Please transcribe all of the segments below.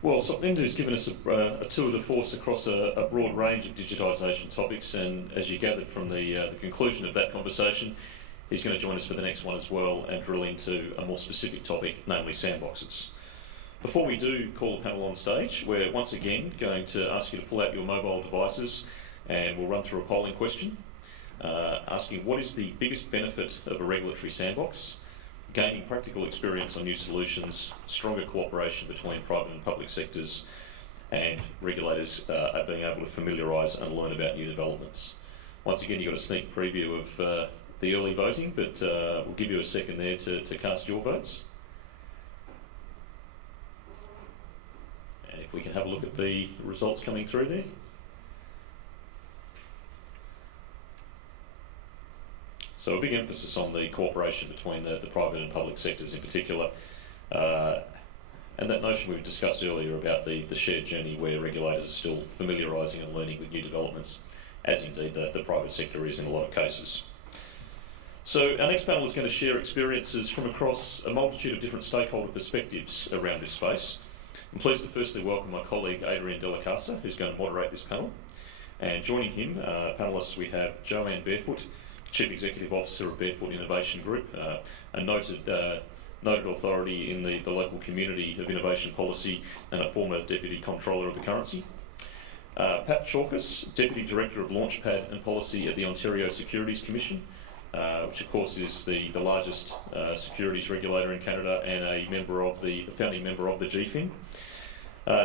Well, Sopnindu's given us a tour de force across a broad range of digitisation topics, and as you gathered from the conclusion of that conversation, he's going to join us for the next one as well and drill into a more specific topic, namely sandboxes. Before we do call the panel on stage, we're once again going to ask you to pull out your mobile devices and we'll run through a polling question asking what is the biggest benefit of a regulatory sandbox, gaining practical experience on new solutions, stronger cooperation between private and public sectors, and regulators are being able to familiarise and learn about new developments. Once again, you've got a sneak preview of the early voting, but we'll give you a second there to cast your votes. And if we can have a look at the results coming through there. So a big emphasis on the cooperation between the private and public sectors in particular, and that notion we discussed earlier about the shared journey where regulators are still familiarising and learning with new developments, as indeed the private sector is in a lot of cases. So our next panel is going to share experiences from across a multitude of different stakeholder perspectives around this space. I'm pleased to firstly welcome my colleague Adrian Della Casa, who's going to moderate this panel. And joining him, panellists, we have Joanne Barefoot, Chief Executive Officer of Barefoot Innovation Group, a noted authority in the local community of innovation policy and a former Deputy Comptroller of the Currency. Pat Chalkis, Deputy Director of Launchpad and Policy at the Ontario Securities Commission, which of course is the largest securities regulator in Canada and a founding member of the GFIN.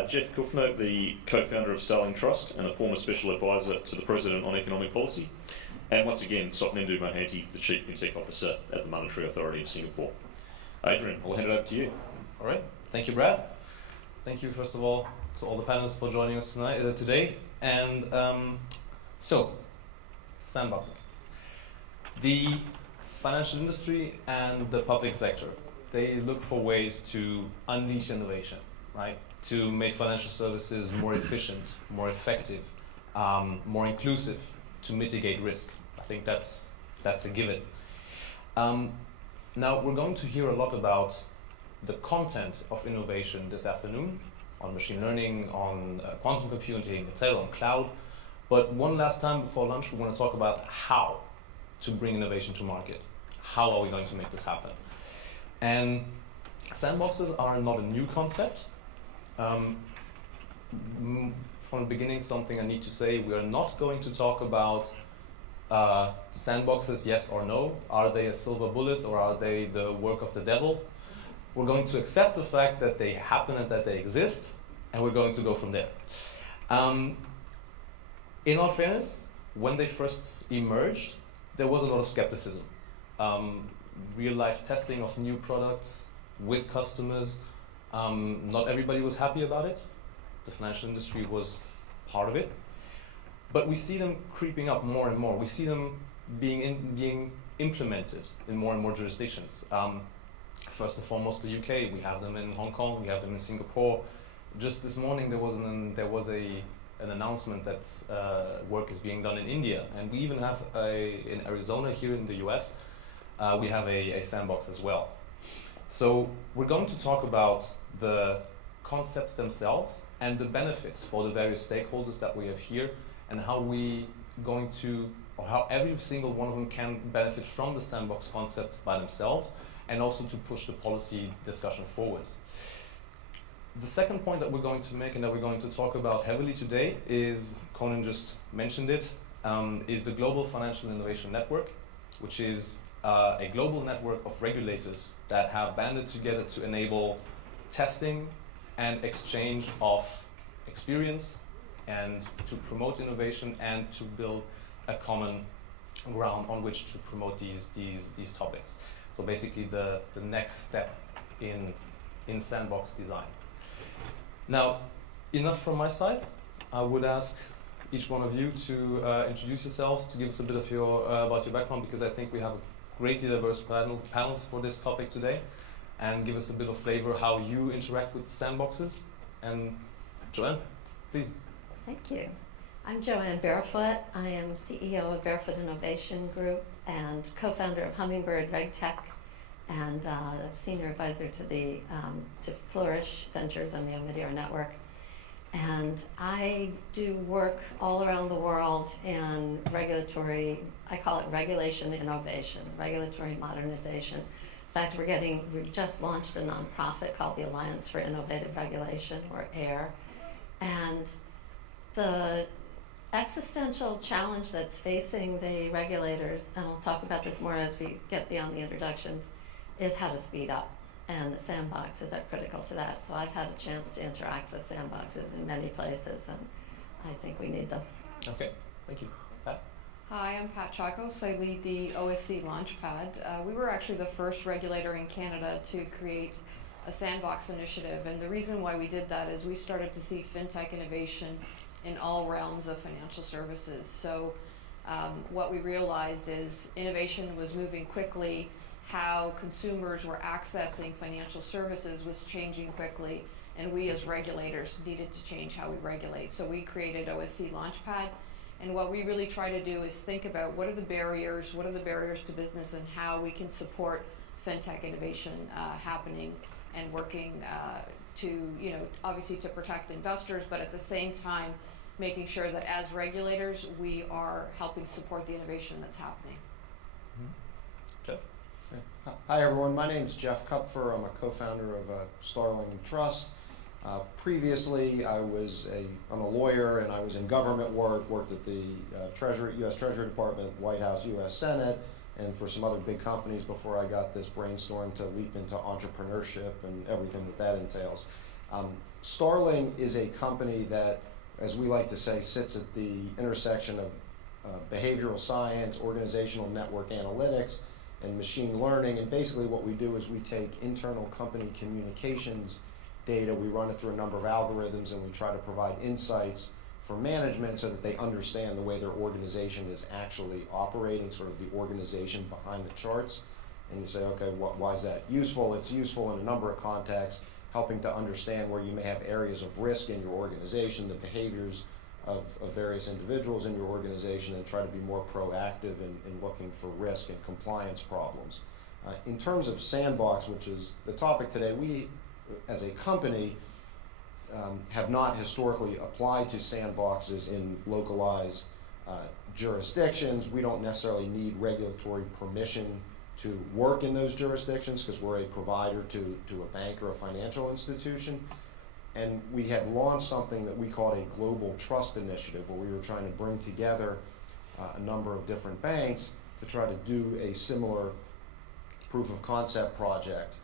Jeff Kufner, the co-founder of Starling Trust and a former Special Advisor to the President on Economic Policy. And once again, Sopnindu Mohanty, the Chief FinTech Officer at the Monetary Authority of Singapore. Adrian, I'll hand it over to you. All right, thank you, Brad. Thank you, first of all, to all the panelists for joining us today. And so, sandboxes. The financial industry and the public sector, they look for ways to unleash innovation, right? To make financial services more efficient, more effective, more inclusive, to mitigate risk. I think that's a given. Now we're going to hear a lot about the content of innovation this afternoon on machine learning, on quantum computing, etc., on cloud. But one last time before lunch, we're going to talk about how to bring innovation to market. How are we going to make this happen? And sandboxes are not a new concept. From the beginning, something I need to say, we are not going to talk about sandboxes, yes or no. Are they a silver bullet or are they the work of the devil? We're going to accept the fact that they happen and that they exist, and we're going to go from there. In all fairness, when they first emerged, there was a lot of skepticism. Real-life testing of new products with customers, not everybody was happy about it. The financial industry was part of it. But we see them creeping up more and more. We see them being implemented in more and more jurisdictions. First and foremost, the UK. We have them in Hong Kong. We have them in Singapore. Just this morning, there was an announcement that work is being done in India, and we even have in Arizona here in the US. We have a sandbox as well. So we're going to talk about the concepts themselves and the benefits for the various stakeholders that we have here, and how how every single one of them can benefit from the sandbox concept by themselves, and also to push the policy discussion forwards. The second point that we're going to make and that we're going to talk about heavily today is, Conan just mentioned it, is the Global Financial Innovation Network, which is a global network of regulators that have banded together to enable testing and exchange of experience and to promote innovation and to build a common ground on which to promote these topics. So basically the next step in sandbox design. Now, enough from my side. I would ask each one of you to introduce yourselves, to give us a bit of about your background, because I think we have a greatly diverse panel for this topic today, and give us a bit of flavor how you interact with sandboxes. And Joanne, please. Thank you. I'm Joanne Barefoot. I am CEO of Barefoot Innovation Group and co-founder of Hummingbird RegTech. and senior advisor to the to Flourish Ventures and the Omidyar Network. And I do work all around the world in regulatory, I call it regulation innovation, regulatory modernization. In fact, we've just launched a nonprofit called the Alliance for Innovative Regulation, or AIR. And the existential challenge that's facing the regulators, and I'll talk about this more as we get beyond the introductions, is how to speed up. And the sandboxes are critical to that. So I've had a chance to interact with sandboxes in many places, and I think we need them. Okay, thank you. Pat? Hi, I'm Pat Chacos. I lead the OSC Launchpad. We were actually the first regulator in Canada to create a sandbox initiative, and the reason why we did that is we started to see fintech innovation in all realms of financial services. So what we realized is innovation was moving quickly, how consumers were accessing financial services was changing quickly, and we as regulators needed to change how we regulate. So we created OSC Launchpad, and what we really try to do is think about what are the barriers to business, and how we can support fintech innovation happening and working to, obviously to protect investors, but at the same time making sure that as regulators we are helping support the innovation that's happening. Jeff? Hi everyone, my name is Jeff Kupfer. I'm a co-founder of Starling Trust. Previously, I'm a lawyer, and I was in government work, worked at the U.S. Treasury Department, White House, U.S. Senate, and for some other big companies before I got this brainstorm to leap into entrepreneurship and everything that entails. Starling is a company that, as we like to say, sits at the intersection of behavioral science, organizational network analytics, and machine learning. And basically what we do is we take internal company communications data, we run it through a number of algorithms, and we try to provide insights for management so that they understand the way their organization is actually operating, sort of the organization behind the charts. And you say, okay, why is that useful? It's useful in a number of contexts, helping to understand where you may have areas of risk in your organization, the behaviors of various individuals in your organization, and try to be more proactive in looking for risk and compliance problems. In terms of Sandbox, which is the topic today, we as a company have not historically applied to sandboxes in localized jurisdictions. We don't necessarily need regulatory permission to work in those jurisdictions because we're a provider to a bank or a financial institution. And we had launched something that we called a global trust initiative, where we were trying to bring together a number of different banks to try to do a similar proof of concept project.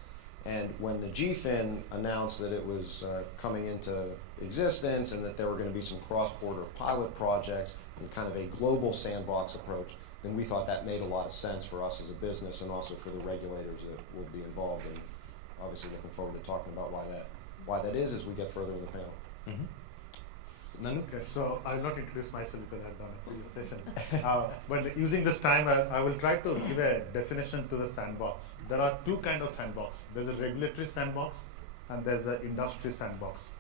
And when the GFIN announced that it was coming into existence and that there were going to be some cross-border pilot projects and kind of a global sandbox approach, then we thought that made a lot of sense for us as a business and also for the regulators that would be involved. And obviously looking forward to talking about why that is as we get further in the panel. Mm-hmm. So, Nanu? Okay, so I'll not introduce myself because I've done a previous session. But using this time, I will try to give a definition to the sandbox. There are two kinds of sandbox. There's a regulatory sandbox and there's an industry sandbox.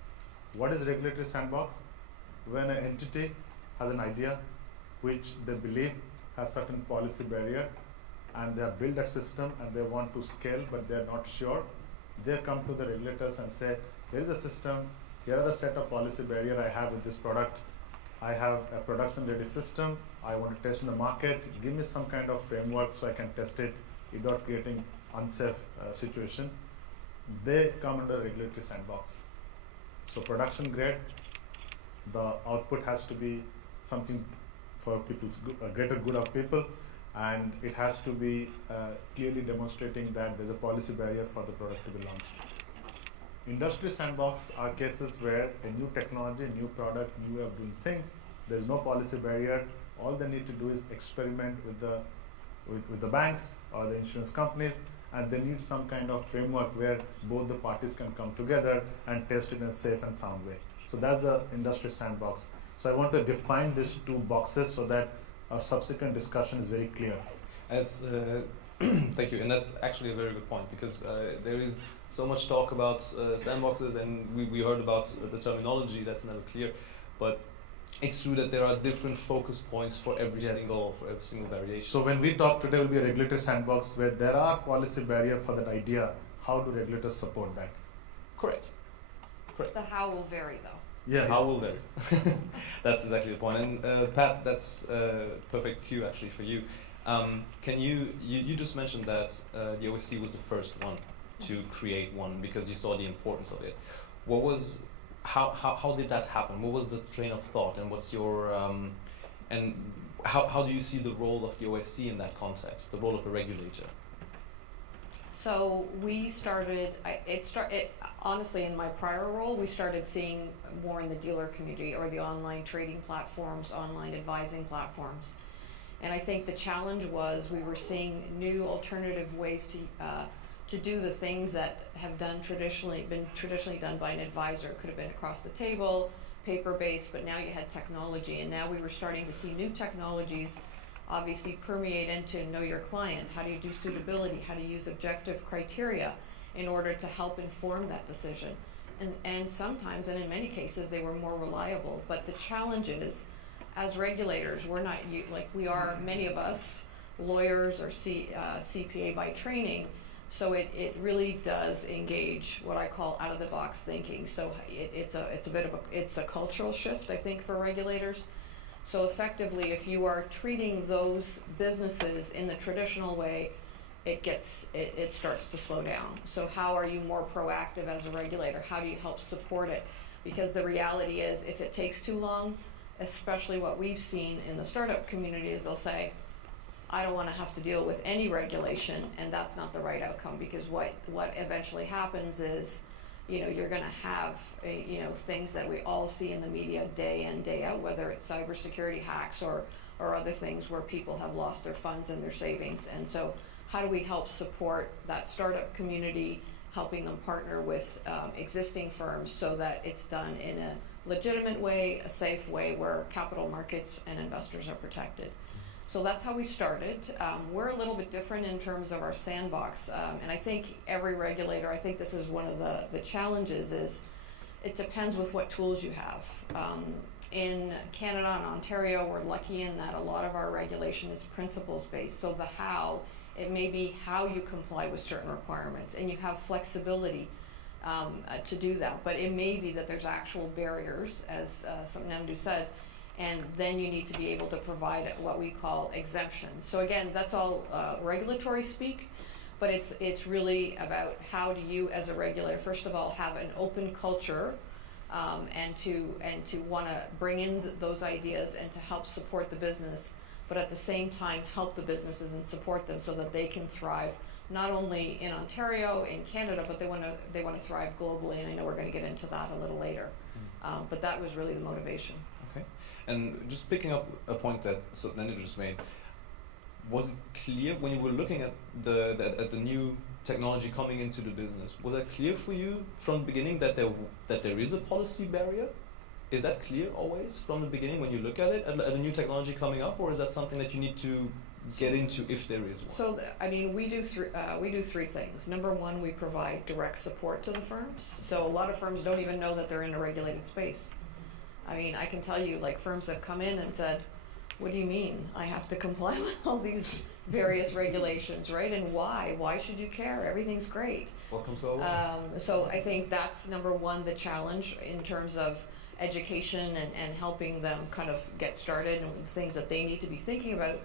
What is regulatory sandbox? When an entity has an idea which they believe has certain policy barrier, and they have built that system and they want to scale but they're not sure, they come to the regulators and say, there is a system, here are the set of policy barrier I have with this product. I have a production ready system, I want to test in the market, give me some kind of framework so I can test it without creating unsafe situation. They come under regulatory sandbox. So production grade, the output has to be something for people's greater good of people, and it has to be clearly demonstrating that there's a policy barrier for the product to be launched. Industry sandbox are cases where a new technology, new product, new way of doing things, there's no policy barrier. All they need to do is experiment with the banks or the insurance companies, and they need some kind of framework where both the parties can come together and test it in a safe and sound way. So that's the industry sandbox. So I want to define these two boxes so that our subsequent discussion is very clear. Thank you, and that's actually a very good point, because there is so much talk about sandboxes, and we heard about the terminology that's never clear. But it's true that there are different focus points for every Yes. single variation. So when we talk today, will be a regulatory sandbox where there are policy barrier for that idea. How do regulators support that? Correct. The how will vary though. Yeah. How will vary? That's exactly the point. And Pat, that's perfect cue actually for you. Can you just mentioned that the OSC was the first one to create one because you saw the importance of it. What was how did that happen? What was the train of thought, and what's your and how do you see the role of the OSC in that context, the role of a regulator? So we started, honestly, in my prior role, we started seeing more in the dealer community or the online trading platforms, online advising platforms. And I think the challenge was we were seeing new alternative ways to do the things that have been traditionally done by an advisor. It could have been across the table, paper-based, but now you had technology, and now we were starting to see new technologies obviously permeate into know your client. How do you do suitability? How do you use objective criteria in order to help inform that decision? And sometimes, and in many cases, they were more reliable. But the challenge is, as regulators, we're not, we are, many of us, lawyers or CPA by training, so it really does engage what I call out-of-the-box thinking. So it's a cultural shift, I think, for regulators. So effectively, if you are treating those businesses in the traditional way, it starts to slow down. So how are you more proactive as a regulator? How do you help support it? Because the reality is, if it takes too long, especially what we've seen in the startup community, is they'll say, I don't want to have to deal with any regulation, and that's not the right outcome, because what eventually happens is, you're going to have things that we all see in the media day in, day out, whether it's cybersecurity hacks or other things where people have lost their funds and their savings. And so how do we help support that startup community, helping them partner with existing firms so that it's done in a legitimate way, a safe way, where capital markets and investors are protected. So that's how we started. We're a little bit different in terms of our sandbox, and I think every regulator, I think this is one of the challenges, is it depends with what tools you have. In Canada and Ontario, we're lucky in that a lot of our regulation is principles-based. So the how, it may be how you comply with certain requirements, and you have flexibility to do that. But it may be that there's actual barriers, as Namdu said, and then you need to be able to provide what we call exemptions. So again, that's all regulatory speak, but it's really about how do you, as a regulator, first of all, have an open culture, and to want to bring in those ideas and to help support the business, but at the same time help the businesses and support them so that they can thrive, not only in Ontario, in Canada, but they want to thrive globally. And I know we're going to get into that a little later, but that was really the motivation. Okay. And just picking up a point that Satnendra just made, was it clear when you were looking at the new technology coming into the business, was that clear for you from the beginning that there is a policy barrier? Is that clear always from the beginning when you look at it, at a new technology coming up, or is that something that you need to get into if there is one? So, we do three things. Number one, we provide direct support to the firms. So a lot of firms don't even know that they're in a regulated space. I can tell you, firms have come in and said, what do you mean? I have to comply with all these various regulations, right? And why? Why should you care? Everything's great. Welcome to our world. So I think that's number one, the challenge in terms of education and helping them kind of get started and things that they need to be thinking about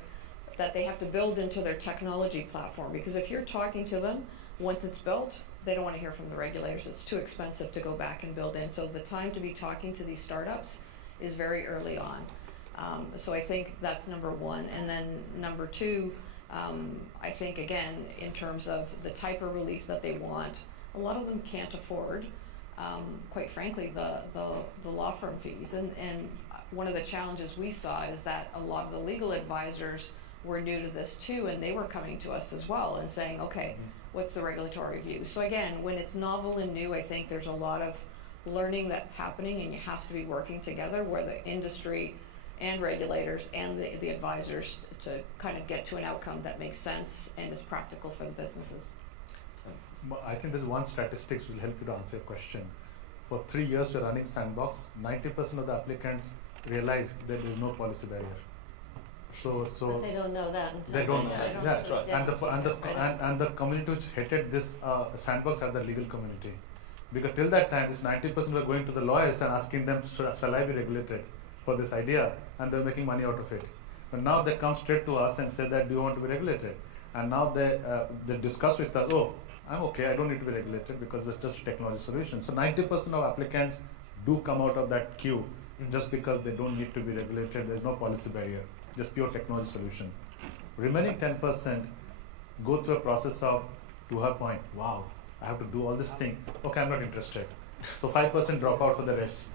that they have to build into their technology platform. Because if you're talking to them, once it's built, they don't want to hear from the regulators. It's too expensive to go back and build in. So the time to be talking to these startups is very early on. So I think that's number one. And then number two, I think, again, in terms of the type of relief that they want, a lot of them can't afford, quite frankly, the law firm fees. And one of the challenges we saw is that a lot of the legal advisors were new to this too, and they were coming to us as well and saying, okay, what's the regulatory view? So again, when it's novel and new, I think there's a lot of learning that's happening, and you have to be working together where the industry and regulators and the advisors to kind of get to an outcome that makes sense and is practical for the businesses. I think there's one statistics which will help you to answer your question. For 3 years we're running Sandbox, 90% of the applicants realize that there is no policy barrier. So But they don't know that until they don't know. they're- Yeah. And the community which hated this sandbox are the legal community, because till that time, this 90% were going to the lawyers and asking them, shall I be regulated for this idea, and they're making money out of it. But now they come straight to us and say that, do you want to be regulated? And now they discuss with us, oh, I'm okay, I don't need to be regulated because it's just a technology solution. So 90% of applicants do come out of that queue just because they don't need to be regulated. There's no policy barrier, just pure technology solution. Remaining 10% go through a process of, to her point, wow, I have to do all this thing. Okay, I'm not interested. So 5% drop out for the rest.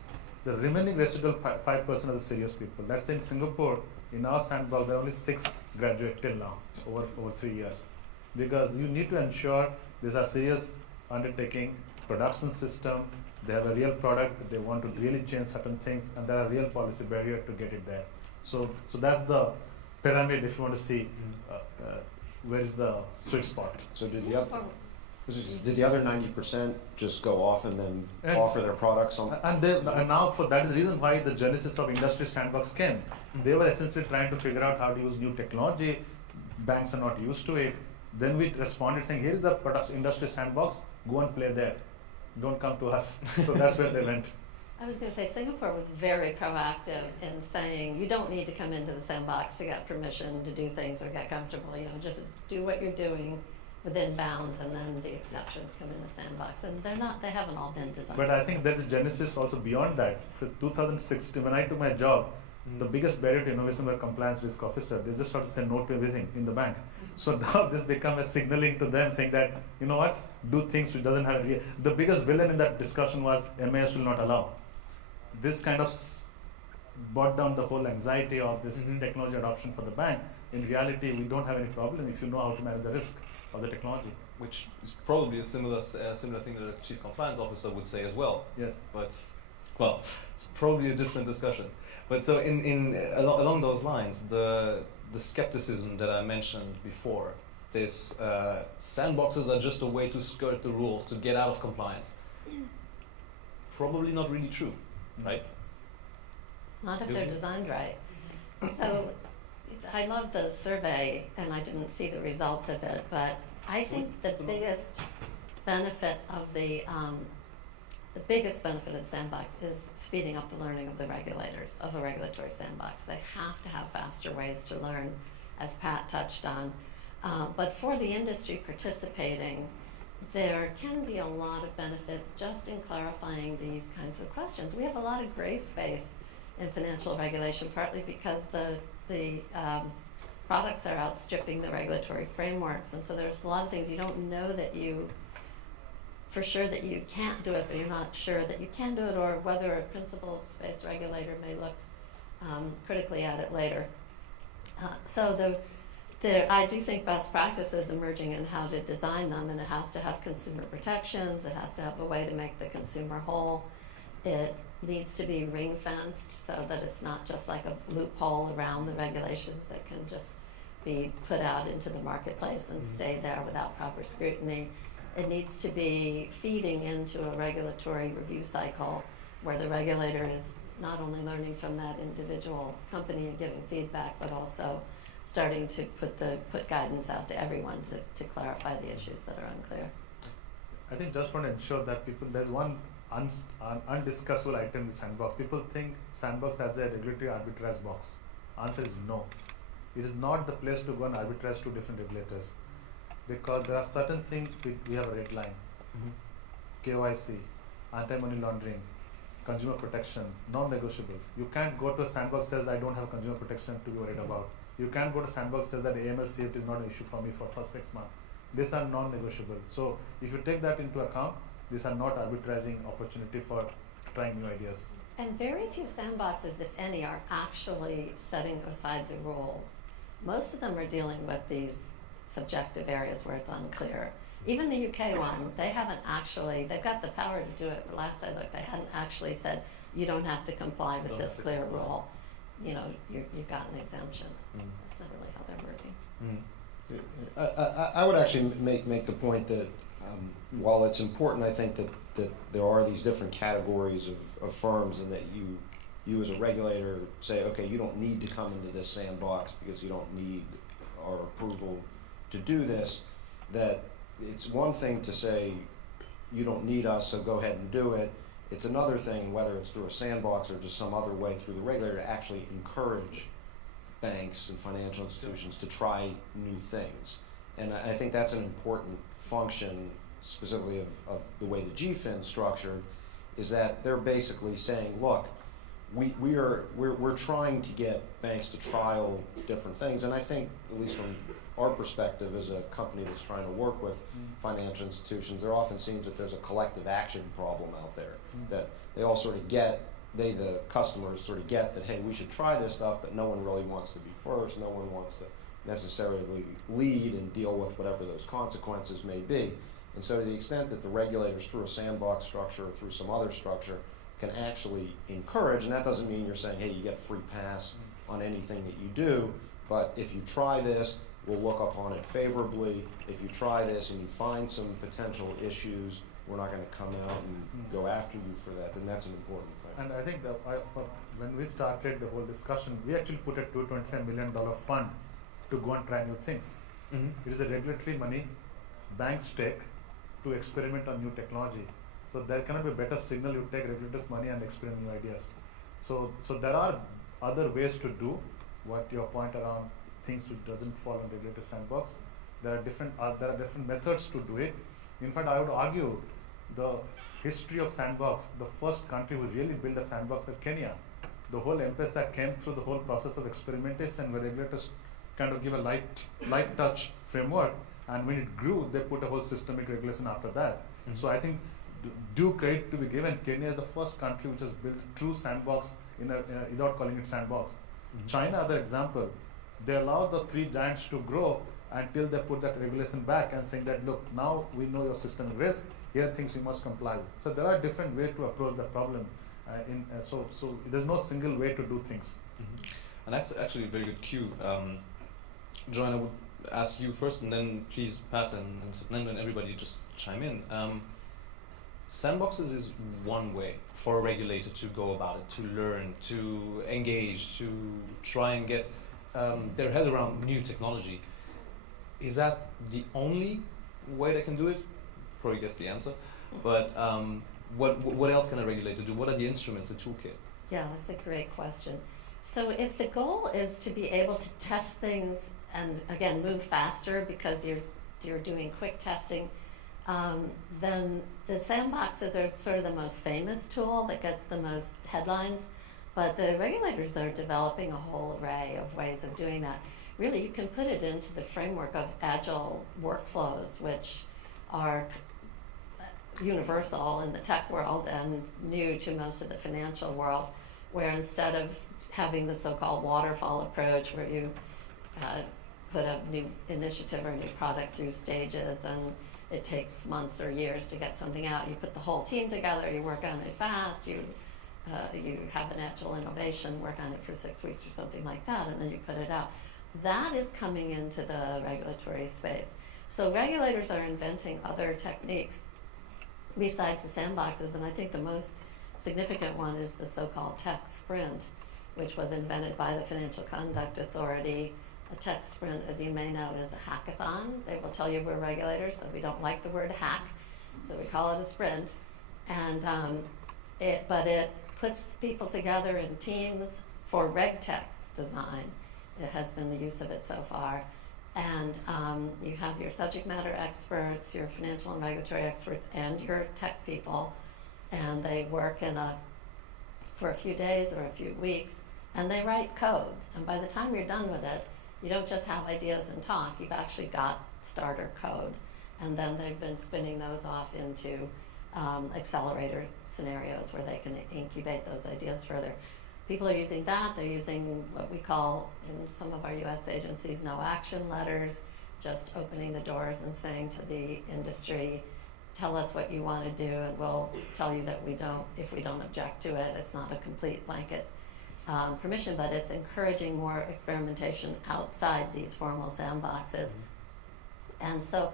The remaining residual 5% are the serious people. Let's say in Singapore, in our sandbox, there are only 6 graduate till now, over 3 years. Because you need to ensure these are serious undertaking, production system, they have a real product, they want to really change certain things, and there are real policy barrier to get it there. So that's the pyramid if you want to see where is the sweet spot. So did the other 90% just go off and then offer their products on? And now that is the reason why the genesis of industry sandbox came. They were essentially trying to figure out how to use new technology. Banks are not used to it. Then we responded saying, here's the product industry sandbox, go and play there. Don't come to us. So that's where they went. I was going to say Singapore was very proactive in saying you don't need to come into the sandbox to get permission to do things or get comfortable. You know, just do what you're doing within bounds, and then the exceptions come in the sandbox. And they haven't all been designed. But I think there's a genesis also beyond that. For 2016, when I took my job, the biggest barrier to innovation were compliance risk officer. They just have to say no to everything in the bank. So now this becomes a signaling to them saying that, you know what, do things which doesn't have the biggest villain in that discussion was MAS will not allow. This kind of brought down the whole anxiety of this technology adoption for the bank. In reality, we don't have any problem if you know how to manage the risk of the technology. Which is probably a similar thing that a chief compliance officer would say as well. Yes. But, well, it's probably a different discussion. But so along those lines, the skepticism that I mentioned before, this sandboxes are just a way to skirt the rules, to get out of compliance. Probably not really true, right? Not if they're designed right. So I love the survey, and I didn't see the results of it, but I think the biggest benefit of the biggest benefit of Sandbox is speeding up the learning of the regulators of a regulatory sandbox. They have to have faster ways to learn, as Pat touched on. But for the industry participating, there can be a lot of benefit just in clarifying these kinds of questions. We have a lot of gray space in financial regulation, partly because the products are outstripping the regulatory frameworks, and so there's a lot of things you don't know that you, for sure that you can't do it, but you're not sure that you can do it, or whether a principles-based regulator may look critically at it later. So I do think best practice is emerging in how to design them, and it has to have consumer protections, it has to have a way to make the consumer whole. It needs to be ring-fenced so that it's not just like a loophole around the regulations that can just be put out into the marketplace and stay there without proper scrutiny. It needs to be feeding into a regulatory review cycle where the regulator is not only learning from that individual company and giving feedback, but also starting to put guidance out to everyone to clarify the issues that are unclear. I think just want to ensure that there's one undiscussable item in the sandbox. People think sandbox has a regulatory arbitrage box. Answer is no. It is not the place to go and arbitrage to different regulators, because there are certain things we have a red line. KYC, anti-money laundering, consumer protection, non-negotiable. You can't go to a sandbox says I don't have consumer protection to be worried about. You can't go to sandbox says that AML CFT is not an issue for me for first 6 months. These are non-negotiable. So if you take that into account, these are not arbitraging opportunity for trying new ideas. And very few sandboxes, if any, are actually setting aside the rules. Most of them are dealing with these subjective areas where it's unclear. Even the UK one, they've got the power to do it, but last I looked, they hadn't actually said, you don't have to comply with this clear rule. You know, you've got an exemption. That's not really how they're working. I would actually make the point that while it's important, I think that there are these different categories of firms, and that you you as a regulator say, okay, you don't need to come into this sandbox because you don't need our approval to do this, that it's one thing to say, you don't need us, so go ahead and do it. It's another thing, whether it's through a sandbox or just some other way through the regulator, to actually encourage banks and financial institutions to try new things. And I think that's an important function, specifically of the way the GFIN's structured, is that they're basically saying, look, we're trying to get banks to trial different things, and I think, at least from our perspective as a company that's trying to work with financial institutions, there often seems that there's a collective action problem out there, that they all sort of get, the customers sort of get that, hey, we should try this stuff, but no one really wants to be first, no one wants to necessarily lead and deal with whatever those consequences may be. And so to the extent that the regulators, through a sandbox structure or through some other structure, can actually encourage, and that doesn't mean you're saying, hey, you get free pass on anything that you do, but if you try this, we'll look upon it favorably. If you try this and you find some potential issues, we're not going to come out and go after you for that, then that's an important thing. And I think that when we started the whole discussion, we actually put a $225 million fund to go and try new things. It is a regulatory money, banks take to experiment on new technology. So there cannot be a better signal. You take regulators' money and experiment new ideas. So there are other ways to do what your point around things which doesn't fall in regulator sandbox. There are different methods to do it. In fact, I would argue the history of sandbox, the first country who really built a sandbox is Kenya. The whole M-Pesa came through the whole process of experimentation where regulators kind of give a light touch framework, and when it grew, they put a whole systemic regulation after that. So I think due credit to be given, Kenya is the first country which has built true sandbox without calling it sandbox. China, other example, they allowed the three giants to grow until they put that regulation back and saying that, look, now we know your systemic risk, here are things you must comply with. So there are different ways to approach the problem. So there's no single way to do things. And that's actually a very good cue. Joanne, I would ask you first, and then please Pat and Satnendra and everybody just chime in. Sandboxes is one way for a regulator to go about it, to learn, to engage, to try and get their head around new technology. Is that the only way they can do it? Probably guess the answer. But what else can a regulator do? What are the instruments, the toolkit? Yeah, that's a great question. So if the goal is to be able to test things and, again, move faster because you're doing quick testing, then the sandboxes are sort of the most famous tool that gets the most headlines, but the regulators are developing a whole array of ways of doing that. Really, you can put it into the framework of agile workflows, which are universal in the tech world and new to most of the financial world, where instead of having the so-called waterfall approach where you put a new initiative or a new product through stages and it takes months or years to get something out, you put the whole team together, you work on it fast, you have an agile innovation, work on it for 6 weeks or something like that, and then you put it out. That is coming into the regulatory space. So regulators are inventing other techniques besides the sandboxes, and I think the most significant one is the so-called tech sprint, which was invented by the Financial Conduct Authority. A tech sprint, as you may know, is a hackathon. They will tell you we're regulators, so we don't like the word hack, so we call it a sprint. And but it puts people together in teams for reg tech design. It has been the use of it so far. And you have your subject matter experts, your financial and regulatory experts, and your tech people, and they work for a few days or a few weeks, and they write code. And by the time you're done with it, you don't just have ideas and talk, you've actually got starter code. And then they've been spinning those off into accelerator scenarios where they can incubate those ideas further. People are using that. They're using what we call in some of our US agencies no action letters, just opening the doors and saying to the industry, tell us what you want to do and we'll tell you that if we don't object to it. It's not a complete blanket permission, but it's encouraging more experimentation outside these formal sandboxes. And so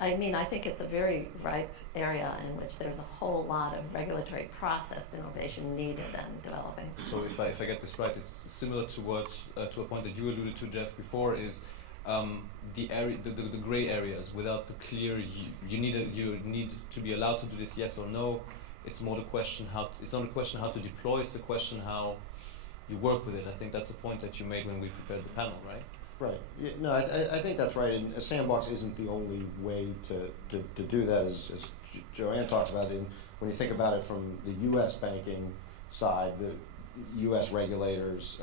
I mean, I think it's a very ripe area in which there's a whole lot of regulatory process innovation needed and developing. So if I get this right, it's similar to what to a point that you alluded to, Jeff, before, is the area, the gray areas without the clear. You need to be allowed to do this, yes or no. It's more the question how. It's not a question how to deploy. It's a question how you work with it. I think that's a point that you made when we prepared the panel, right? Right. Yeah, no, I think that's right. And a sandbox isn't the only way to do that, as Joanne talks about it. And when you think about it from the U.S. banking side, the U.S. regulators,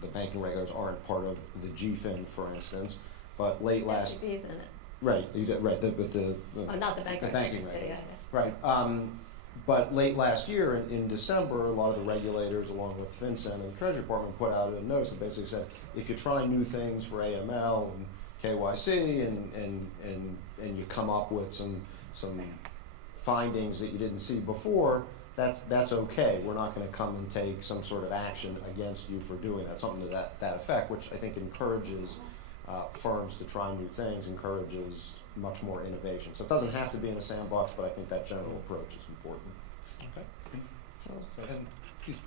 the banking regulators aren't part of the GFIN, for instance. But late last FGB, isn't it? right, right, but Oh, not the banking. the banking Yeah, regulators. yeah. Right. But late last year, in December, a lot of the regulators, along with FinCEN and the Treasury Department, put out a notice that basically said, if you're trying new things for AML and KYC and you come up with some findings that you didn't see before, that's okay. We're not going to come and take some sort of action against you for doing that. Something to that effect, which I think encourages firms to try new things, encourages much more innovation. So it doesn't have to be in a sandbox, but I think that general approach is important. Okay. So And please.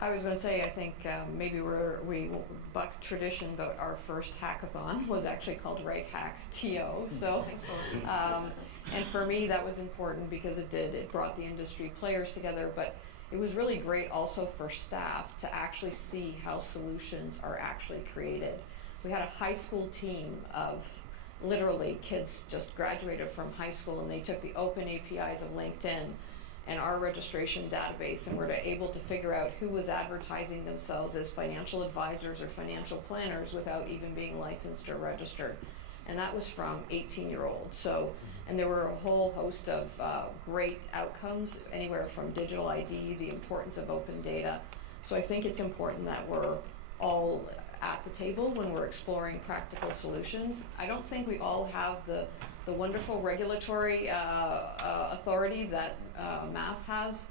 I was going to say, I think maybe we buck tradition, but our first hackathon was actually called Reg Hack TO. So, and for me that was important because it brought the industry players together, but it was really great also for staff to actually see how solutions are actually created. We had a high school team of literally kids just graduated from high school, and they took the open APIs of LinkedIn and our registration database, and were able to figure out who was advertising themselves as financial advisors or financial planners without even being licensed or registered. And that was from 18-year-olds. So, and there were a whole host of great outcomes, anywhere from digital ID, the importance of open data. So I think it's important that we're all at the table when we're exploring practical solutions. I don't think we all have the wonderful regulatory authority that Mass has.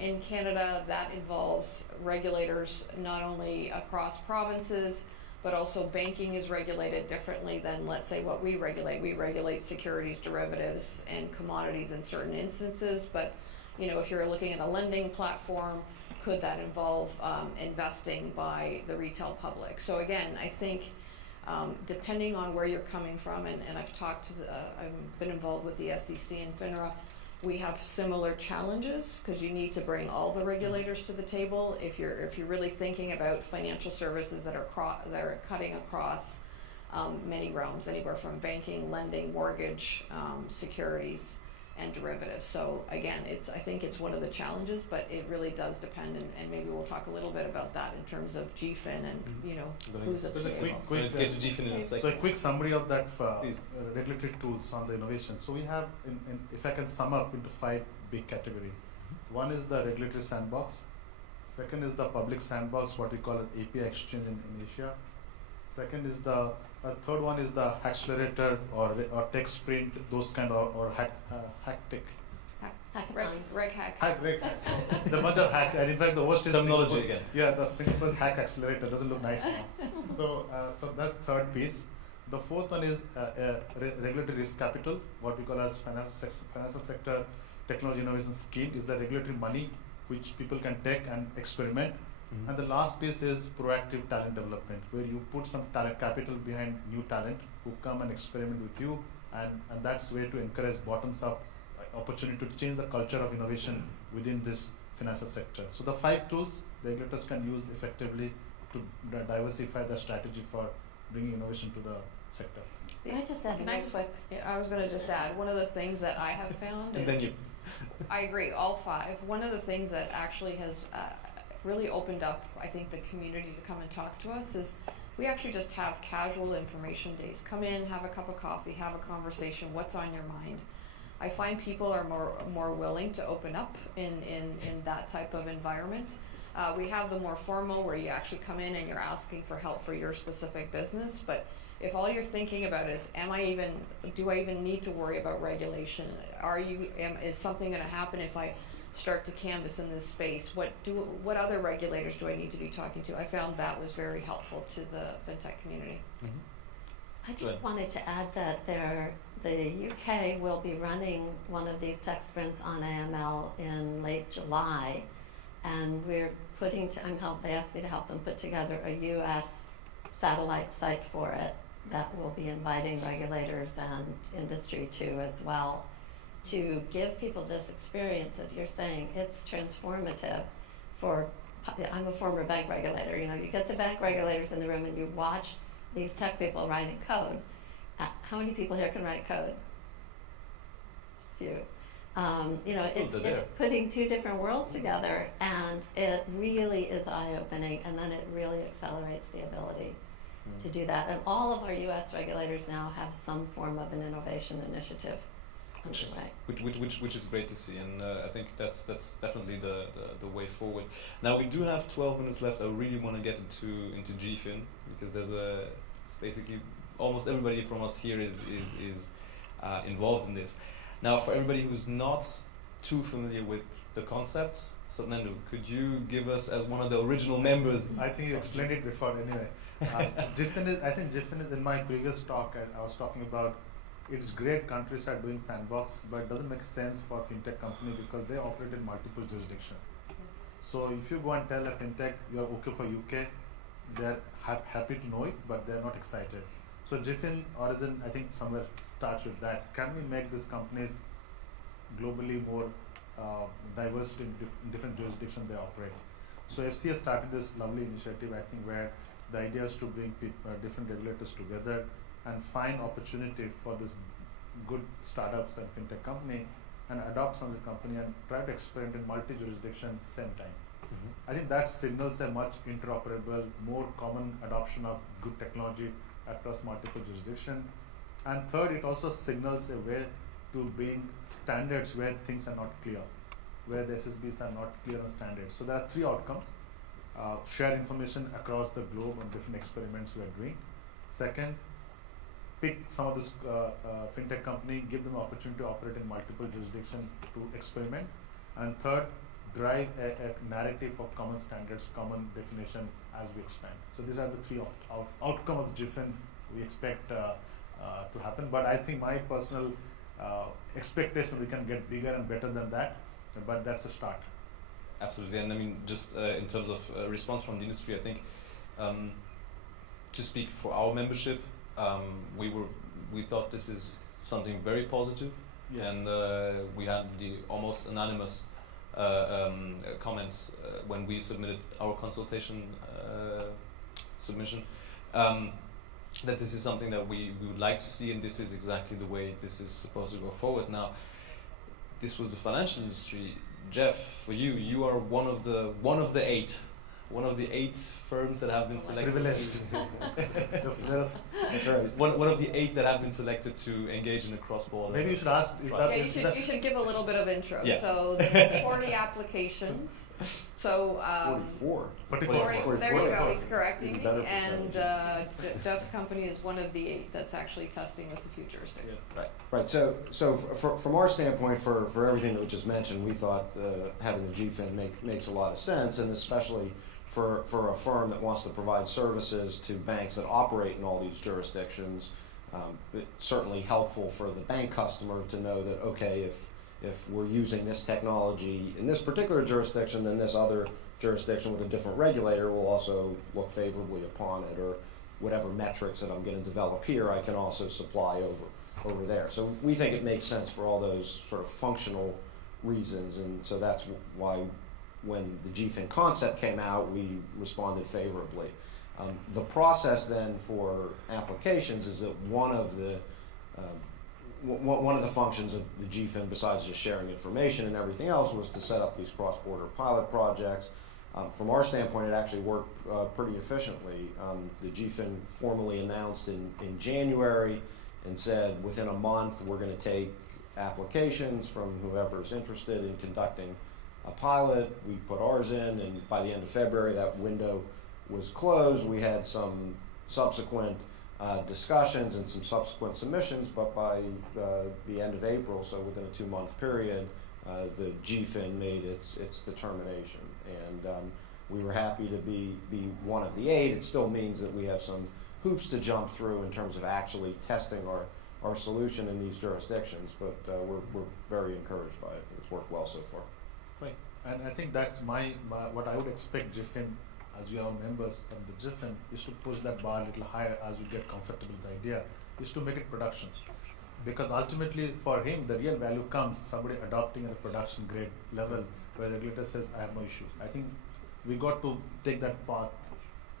In Canada, that involves regulators not only across provinces, but also banking is regulated differently than, let's say, what we regulate. We regulate securities, derivatives, and commodities in certain instances, but if you're looking at a lending platform, could that involve investing by the retail public? So again, I think depending on where you're coming from, and I've talked to I've been involved with the SEC and FINRA, we have similar challenges because you need to bring all the regulators to the table. If you're really thinking about financial services that are cutting across many realms, anywhere from banking, lending, mortgage, securities, and derivatives. So again, I think it's one of the challenges, but it really does depend, and maybe we'll talk a little bit about that in terms of GFIN and who's at the Just a table. quick Get to GFIN in a so a second. quick summary of that Please. regulatory tools on the innovation. So we have, if I can sum up into 5 big categories. One is the regulatory sandbox. Second is the public sandbox, what we call as API exchange in Asia. Second is third one is the accelerator or tech sprint, those kind of, or hack tech. Reg Hack. Hack. The bunch of hack, and in fact the worst is Terminology Singapore. again. Yeah, the Singapore's hack accelerator doesn't look nice now. So that's third piece. The fourth one is regulatory risk capital, what we call as financial sector technology innovation scheme, is the regulatory money which people can take and experiment. Mm-hmm. And the last piece is proactive talent development, where you put some talent capital behind new talent who come and experiment with you, and that's way to encourage bottoms up opportunity to change the culture of innovation within this financial sector. So the 5 tools regulators can use effectively to diversify the strategy for bringing innovation to the sector. Can I just add Can real I just, quick? yeah, I was going to just add, one of the things that I have found And then is, you. I agree, all 5. One of the things that actually has really opened up, I think, the community to come and talk to us is we actually just have casual information days. Come in, have a cup of coffee, have a conversation, what's on your mind. I find people are more willing to open up in that type of environment. We have the more formal where you actually come in and you're asking for help for your specific business, but if all you're thinking about is, do I even need to worry about regulation? Is something going to happen if I start to canvas in this space? What other regulators do I need to be talking to? I found that was very helpful to the fintech community. Mm-hmm. I Go just ahead. wanted to add that the UK will be running one of these tech sprints on AML in late July, and we're they asked me to help them put together a US satellite site for it that will be inviting regulators and industry to as well, to give people this experience. As you're saying, it's transformative for, I'm a former bank regulator, you get the bank regulators in the room and you watch these tech people writing code. How many people here can write code? Few. It's putting two different worlds together, and it really is eye-opening, and then it really accelerates the ability to do that. And all of our US regulators now have some form of an innovation initiative underway. Which is great to see, and I think that's definitely the way forward. Now we do have 12 minutes left. I really want to get into GFIN, because it's basically almost everybody from us here is involved in this. Now, for everybody who's not too familiar with the concept, Satnendu, could you give us, as one of the original members? I think you explained it before anyway. GFIN is, in my previous talk, I was talking about, it's great countries are doing sandbox, but it doesn't make sense for fintech company because they operate in multiple jurisdictions. So if you go and tell a fintech you're okay for UK, they're happy to know it, but they're not excited. So GFIN origin, I think, somewhere starts with that. Can we make these companies globally more diverse in different jurisdictions they operate? So FCA started this lovely initiative, I think, where the idea is to bring different regulators together and find opportunity for this good startups and fintech company and adopt some of the company and try to experiment in multi-jurisdiction same time. Mm-hmm. I think that signals a much interoperable, more common adoption of good technology across multiple jurisdictions. And third, it also signals a way to bring standards where things are not clear, where the SSBs are not clear on standards. So there are three outcomes. Share information across the globe on different experiments we are doing. Second, pick some of this fintech company, give them opportunity to operate in multiple jurisdictions to experiment. And third, drive a narrative of common standards, common definition as we expand. So these are the three outcome of GFIN we expect to happen. But I think my personal expectation, we can get bigger and better than that, but that's a start. Absolutely, and I mean, just in terms of response from the industry, I think to speak for our membership, we thought this is something very positive, Yes. and we had the almost anonymous comments when we submitted our consultation submission, that this is something that we would like to see, and this is exactly the way this is supposed to go forward. Now, this was the financial industry. Jeff, for you are one of the eight firms that have been selected. Privileged. That's right. One of the 8 that have been selected to engage in a cross-border. Maybe you should ask, Yeah, you should give a little bit of intro. Yeah. So there's 40 applications. So 44. 40, there you go, he's correcting Even me. better And percentage. Jeff's company is one of the 8 that's actually testing with a few jurisdictions. Right. Right, so from our standpoint, for everything that was just mentioned, we thought having the GFIN makes a lot of sense, and especially for a firm that wants to provide services to banks that operate in all these jurisdictions. It's certainly helpful for the bank customer to know that, okay, if we're using this technology in this particular jurisdiction, then this other jurisdiction with a different regulator will also look favorably upon it, or whatever metrics that I'm going to develop here, I can also supply over there. So we think it makes sense for all those sort of functional reasons, and so that's why when the GFIN concept came out, we responded favorably. The process then for applications is that one of the functions of the GFIN, besides just sharing information and everything else, was to set up these cross-border pilot projects. From our standpoint, it actually worked pretty efficiently. The GFIN formally announced in January and said within a month we're going to take applications from whoever's interested in conducting a pilot. We put ours in, and by the end of February that window was closed. We had some subsequent discussions and some subsequent submissions, but by the end of April, so within a 2-month period, the GFIN made its determination, and we were happy to be one of the 8. It still means that we have some hoops to jump through in terms of actually testing our solution in these jurisdictions, but we're very encouraged by it. It's worked well so far. Great. And I think that's what I would expect GIFIN, as we are all members of the GIFIN, is to push that bar a little higher as we get comfortable with the idea, is to make it production. Because ultimately for him, the real value comes somebody adopting at a production grade level where the regulator says, I have no issue. I think we got to take that path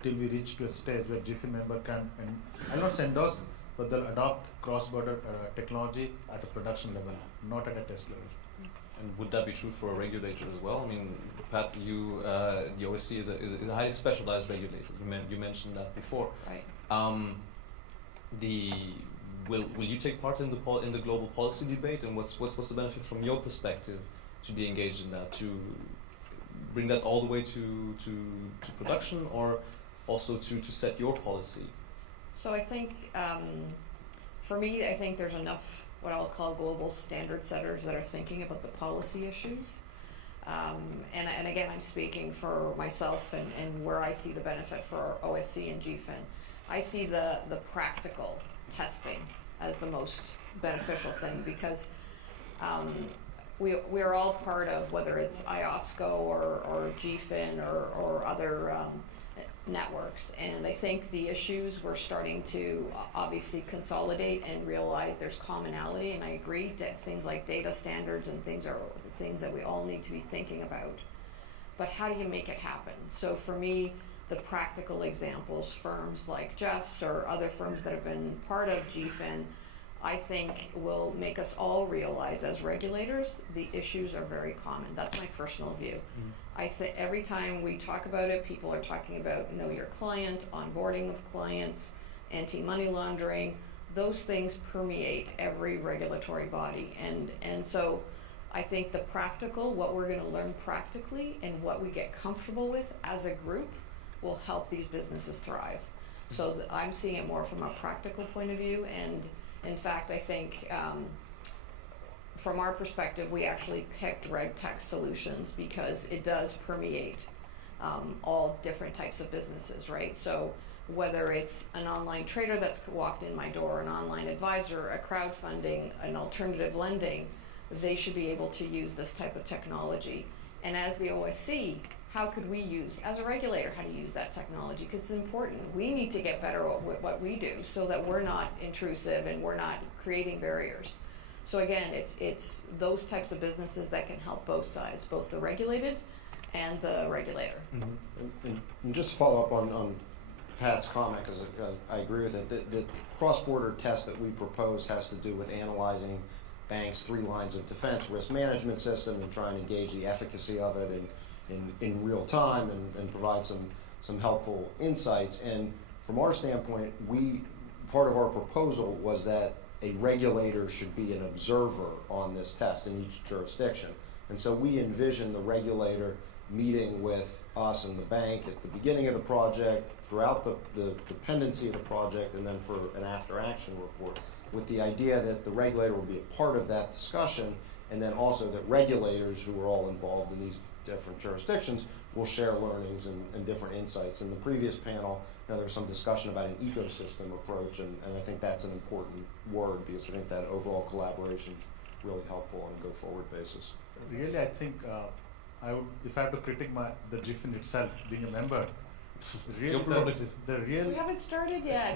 till we reach to a stage where GIFIN member can, and I'll not say endorse, but they'll adopt cross-border technology at a production level, not at a test level. And would that be true for a regulator as well? I mean, Pat, the OSC is a highly specialized regulator. You mentioned that before. Right. Will you take part in the global policy debate, and what's the benefit from your perspective to be engaged in that, to bring that all the way to production, or also to set your policy? So I think, for me, I think there's enough what I'll call global standard setters that are thinking about the policy issues. And again, I'm speaking for myself and where I see the benefit for OSC and GFIN. I see the practical testing as the most beneficial thing, because we're all part of, whether it's IOSCO or GFIN or other networks, and I think the issues we're starting to obviously consolidate and realize there's commonality, and I agree that things like data standards and things are the things that we all need to be thinking about. But how do you make it happen? So for me, the practical examples, firms like Jeff's or other firms that have been part of GFIN, I think will make us all realize as regulators the issues are very common. That's my personal view. Mm-hmm. I think every time we talk about it, people are talking about know your client, onboarding of clients, anti-money laundering. Those things permeate every regulatory body, and so I think the practical, what we're going to learn practically and what we get comfortable with as a group will help these businesses thrive. So I'm seeing it more from a practical point of view, and in fact, I think from our perspective, we actually picked RegTech Solutions because it does permeate all different types of businesses, right? So whether it's an online trader that's walked in my door, an online advisor, a crowdfunding, an alternative lending, they should be able to use this type of technology. And as the OSC, how could we use, as a regulator, how to use that technology? Because it's important. We need to get better at what we do so that we're not intrusive and we're not creating barriers. So again, it's those types of businesses that can help both sides, both the regulated and the regulator. Mm-hmm. And just to follow up on Pat's comment, because I agree with it, the cross-border test that we proposed has to do with analyzing banks' 3 lines of defense risk management system and trying to gauge the efficacy of it in real time and provide some helpful insights. And from our standpoint, part of our proposal was that a regulator should be an observer on this test in each jurisdiction. And so we envision the regulator meeting with us and the bank at the beginning of the project, throughout the dependency of the project, and then for an after-action report, with the idea that the regulator will be a part of that discussion, and then also that regulators who are all involved in these different jurisdictions will share learnings and different insights. In the previous panel, there was some discussion about an ecosystem approach, and I think that's an important word, because I think that overall collaboration is really helpful on a go-forward basis. Really, I think if I have to critique the GFIN itself, being a member, the real We haven't started yet.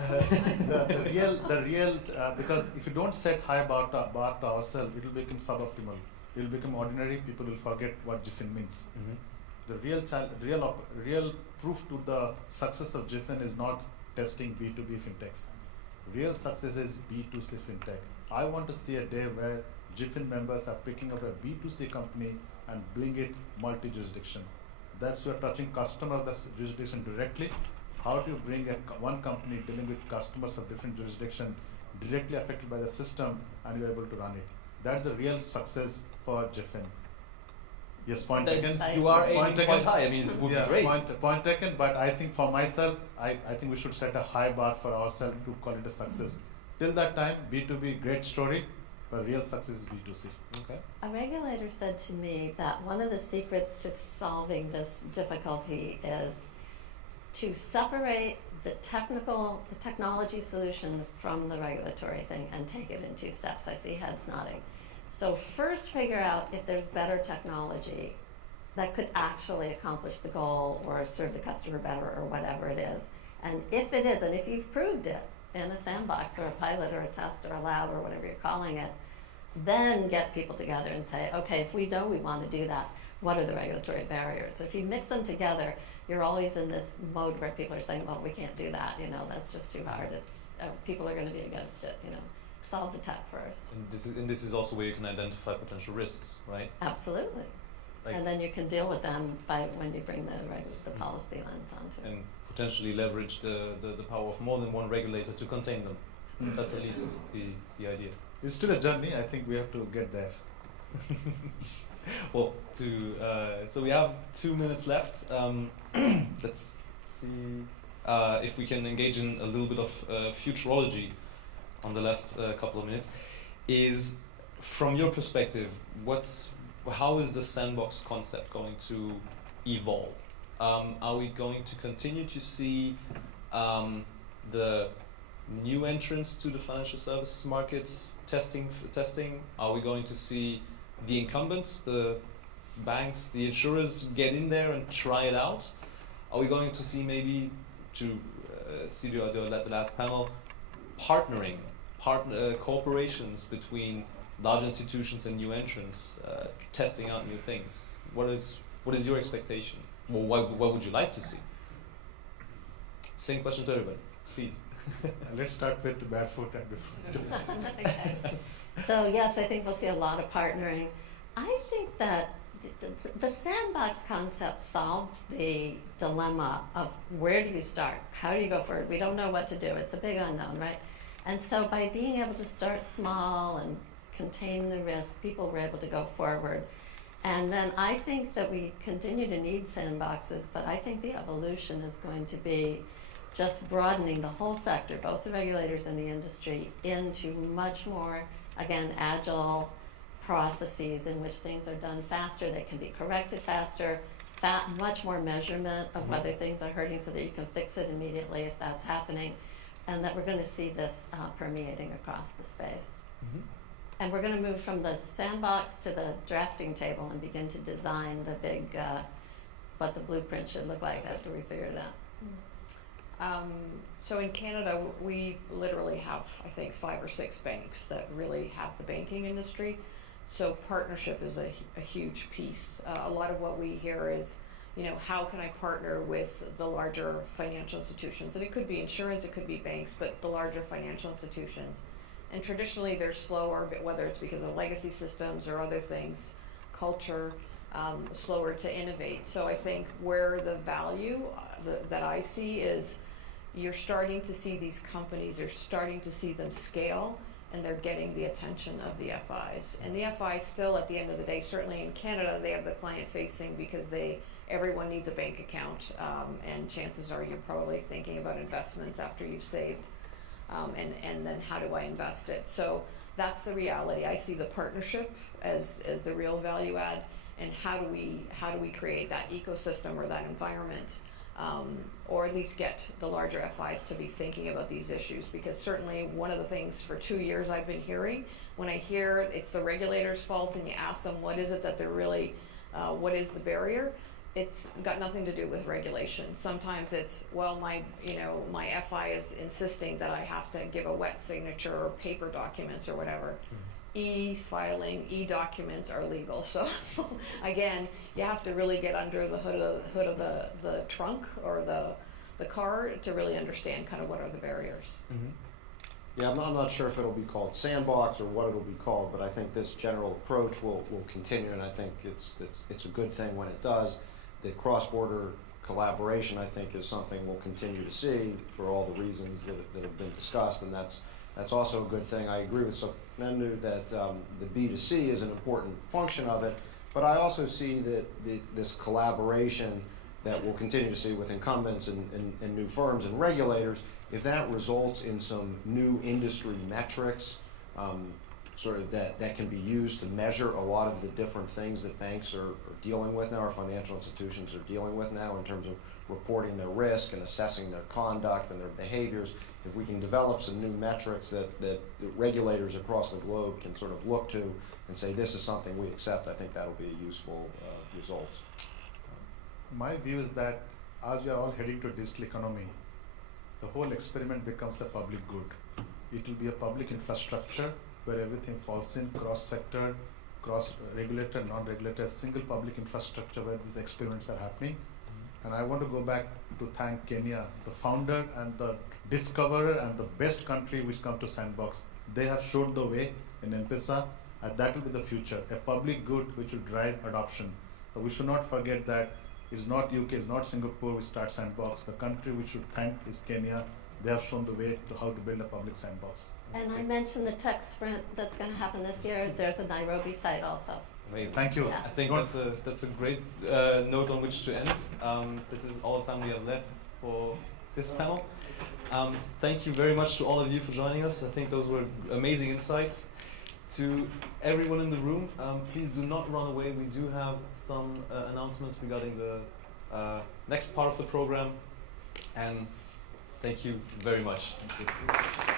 the real because if you don't set high bar to ourselves, it will become suboptimal. It will become ordinary. People will forget what GFIN means. Mm-hmm. The real proof to the success of GFIN is not testing B2B fintechs. Real success is B2C fintech. I want to see a day where GFIN members are picking up a B2C company and doing it multi-jurisdiction. That's you're touching customer of the jurisdiction directly. How do you bring one company dealing with customers of different jurisdiction directly affected by the system, and you're able to run it? That's the real success for GFIN. Yes, point taken. You are aiming quite high. I mean, it would be great. Point taken, but I think for myself, I think we should set a high bar for ourselves to call it a success. Till that time, B2B, great story, but real success is B2C. Okay. A regulator said to me that one of the secrets to solving this difficulty is to separate the technology solution from the regulatory thing and take it in 2 steps. I see heads nodding. So first figure out if there's better technology that could actually accomplish the goal or serve the customer better or whatever it is. And if it is, and if you've proved it in a sandbox or a pilot or a test or a lab or whatever you're calling it, then get people together and say, okay, if we know we want to do that, what are the regulatory barriers? If you mix them together, you're always in this mode where people are saying, well, we can't do that, that's just too hard. People are going to be against it, solve the tech first. And this is also where you can identify potential risks, right? Absolutely. And then you can deal with them when you bring the policy lens onto it. And potentially leverage the power of more than one regulator to contain them. That's at least the idea. It's still a journey. I think we have to get there. Well, so we have 2 minutes left. Let's see if we can engage in a little bit of futurology on the last couple of minutes. Is, from your perspective, how is the sandbox concept going to evolve? Are we going to continue to see the new entrants to the financial services market testing? Are we going to see the incumbents, the banks, the insurers get in there and try it out? Are we going to see, maybe, to see the last panel, corporations between large institutions and new entrants testing out new things? What is your expectation? Well, what would you like to see? Same question to everybody, please. Let's start with the barefoot and before. Okay. So yes, I think we'll see a lot of partnering. I think that the sandbox concept solved the dilemma of where do you start? How do you go forward? We don't know what to do. It's a big unknown, right? And so by being able to start small and contain the risk, people were able to go forward. And then I think that we continue to need sandboxes, but I think the evolution is going to be just broadening the whole sector, both the regulators and the industry, into much more, again, agile processes in which things are done faster, they can be corrected faster, much more measurement of whether things are hurting so that you can fix it immediately if that's happening, and that we're going to see this permeating across the space. Mm-hmm. And we're going to move from the sandbox to the drafting table and begin to design the big, what the blueprint should look like after we figure it out. So in Canada, we literally have, I think, 5 or 6 banks that really have the banking industry. So partnership is a huge piece. A lot of what we hear is, how can I partner with the larger financial institutions? And it could be insurance, it could be banks, but the larger financial institutions. And traditionally they're slower, whether it's because of legacy systems or other things, culture, slower to innovate. So I think where the value that I see is you're starting to see these companies, you're starting to see them scale, and they're getting the attention of the FIs. And the FIs still, at the end of the day, certainly in Canada, they have the client facing because everyone needs a bank account, and chances are you're probably thinking about investments after you've saved. And then how do I invest it? So that's the reality. I see the partnership as the real value add, and how do we create that ecosystem or that environment, or at least get the larger FIs to be thinking about these issues? Because certainly one of the things for 2 years I've been hearing, when I hear it's the regulator's fault and you ask them what is it that they're really, what is the barrier? It's got nothing to do with regulation. Sometimes it's, well, my FI is insisting that I have to give a wet signature or paper documents or whatever. E-filing, e-documents are legal. So again, you have to really get under the hood of the trunk or the car to really understand kind of what are the barriers. Mm-hmm. Yeah, I'm not sure if it'll be called sandbox or what it'll be called, but I think this general approach will continue, and I think it's a good thing when it does. The cross-border collaboration, I think, is something we'll continue to see for all the reasons that have been discussed, and that's also a good thing. I agree with Nendu that the B2C is an important function of it, but I also see that this collaboration that we'll continue to see with incumbents and new firms and regulators, if that results in some new industry metrics, sort of that can be used to measure a lot of the different things that banks are dealing with now, or financial institutions are dealing with now in terms of reporting their risk and assessing their conduct and their behaviors. If we can develop some new metrics that regulators across the globe can sort of look to and say this is something we accept, I think that'll be a useful result. My view is that as we are all heading to a digital economy, the whole experiment becomes a public good. It will be a public infrastructure where everything falls in, cross-sector, cross-regulator, non-regulator, single public infrastructure where these experiments are happening. And I want to go back to thank Kenya, the founder and the discoverer and the best country which come to Sandbox. They have showed the way in M-Pesa, and that will be the future, a public good which will drive adoption. So we should not forget that it's not UK, it's not Singapore which starts Sandbox. The country we should thank is Kenya. They have shown the way to how to build a public sandbox. And I mentioned the tech sprint that's going to happen this year. There's a Nairobi site also. Amazing. Thank you. Yeah. I think that's a great note on which to end. This is all the time we have left for this panel. Thank you very much to all of you for joining us. I think those were amazing insights. To everyone in the room, please do not run away. We do have some announcements regarding the next part of the program. And thank you very much. Thank you.